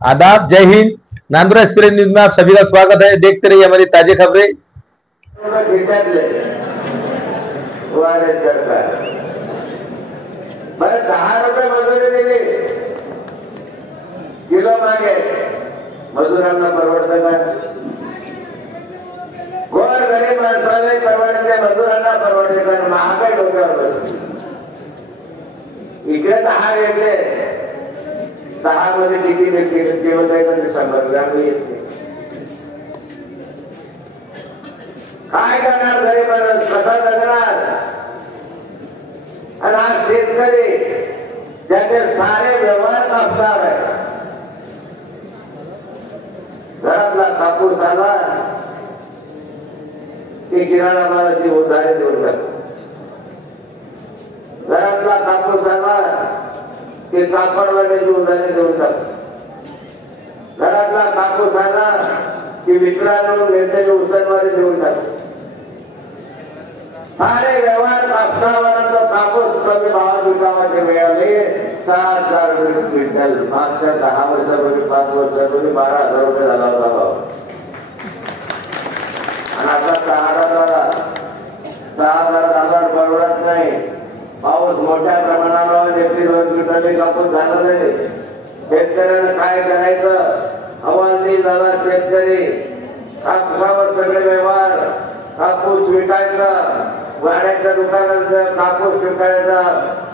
आदाब, जय Hind. Nandura express news में आप सभी का स्वागत है। देखते रहिए हमारी ताजे खबरें। मला 10 रुपये मजुरी दिली किलो मागे, मजुरांना परवडतं का? गोर गरीब माणसाला परवडते, मजुरांना परवडते का? महागाई डोक्यावर बसली. इकडे 10 वेगळे, 10 मध्ये किती केवळ ते 100 ग्रॅम येते. काय करणार गरीब माणूस, कसा जगणार? आणि आज शेतकरी ज्याचे सारे व्यवहार कापणार आहे. घरातला कापूस आला की किराणा मालाची उधारी देऊन टाकतो. घरातला कापूस आला की कापडवाल्याची उधारी देऊन टाकतो. घरातला कापूस आला की मित्रांनो नेत्याची उसनवारी देऊन टाकतो. सारे व्यवहार कापसावरांचा कापूस कमी भावात विकावाचे मिळाले 6,000 रुपये क्विंटल. मागच्या 10 वर्षापूर्वी 5 वर्षापूर्वी 12,000 रुपये झाला होता भाव. आणि आता 6,000 परवडत नाही. पाऊस मोठ्या प्रमाणावर एप्रिल 2 क्विंटल कापूस झाला नाही. शेतकऱ्यांना काय करायचं? हवालदिल झाला शेतकरी. कापसावर सगळे व्यवहार, कापूस विकायचा, वाड्याच्या दुकानात कापूस विकायचा,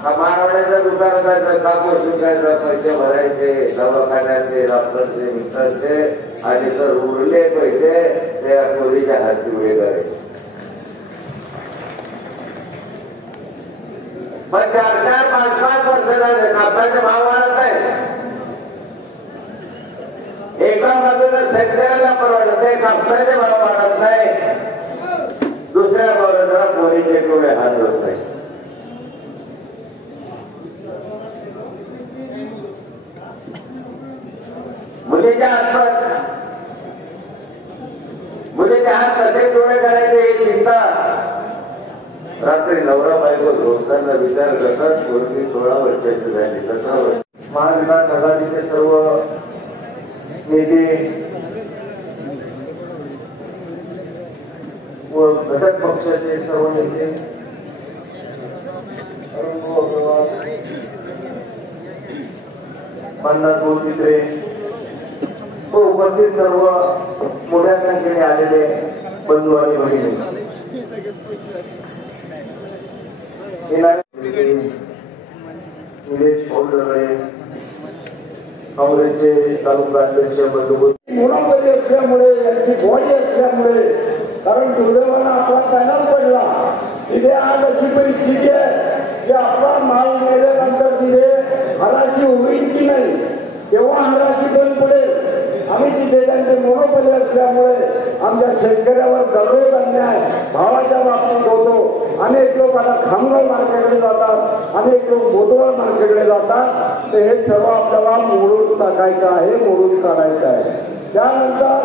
मारवाड्याच्या दुकानात कापूस विकायचा, पैसे भरायचे दवाखान्याचे, डॉक्टरचे, मित्रांचे, आणि जर उरले पैसे त्या चोरीच्या हाती उडे करायचे. पण 4-5 वर्ष झाले कापसाचे भाव वाढत आहे. एका बाजूला शेतकऱ्याला परवडत नाही, कापसाचे भाव वाढत नाही. दुसऱ्या बाजूला पोरीचे डोळे हात होत नाही. मुलीच्या हात कसे डोळे करायचे ही चिंता. रात्री नवरा बायको झोपताना विचार करतात. पोरगी 16 वर्षाची झाली, 17 वर्ष. महाविकास आघाडीचे सर्व नेते व घटक पक्षाचे सर्व नेते, माननाथ चित्रे व उपस्थित सर्व मोठ्या संख्येने आलेले बंधू आणि भगिनी, निलेश फौंडरे, काँग्रेसचे तालुका अध्यक्ष बंधू, मुलांमध्ये असल्यामुळे, यांची बॉडी असल्यामुळे, कारण दुर्दैवानं आपला पॅनल पडला. तिथे आज अशी परिस्थिती आहे की आपला माल नेल्यानंतर तिथे हराशी होईल की नाही, तेव्हा हराशी बंद पडेल. आम्ही तिथे त्यांचे मोनोपली असल्यामुळे आमच्या शेतकऱ्यावर दररोज अन्याय भावाच्या बाबतीत होतो. अनेक लोक आता खामगाव मार्केटकडे जातात, अनेक लोक बोदवळ मार्केटकडे जातात. तर हे सर्व आपल्याला मोडून टाकायचं आहे, मोडून काढायचं आहे. त्यानंतर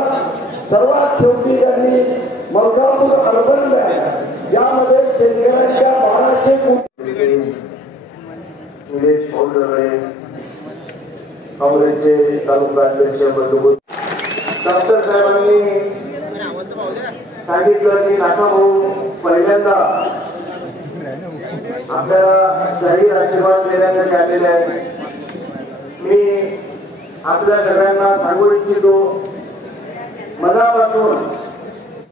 सर्वात शेवटी त्यांनी मलकापूर अर्बन बँक यामध्ये शेतकऱ्यांच्या 1200 कोटी, निलेश फौंडरे, काँग्रेसचे तालुका अध्यक्ष बंधू, डॉक्टर साहेबांनी सांगितलं की नाका भाऊ पहिल्यांदा आपल्याला जाहीर आशीर्वाद देण्यासाठी आलेले आहे. मी आपल्या सगळ्यांना सांगू इच्छितो, मनापासून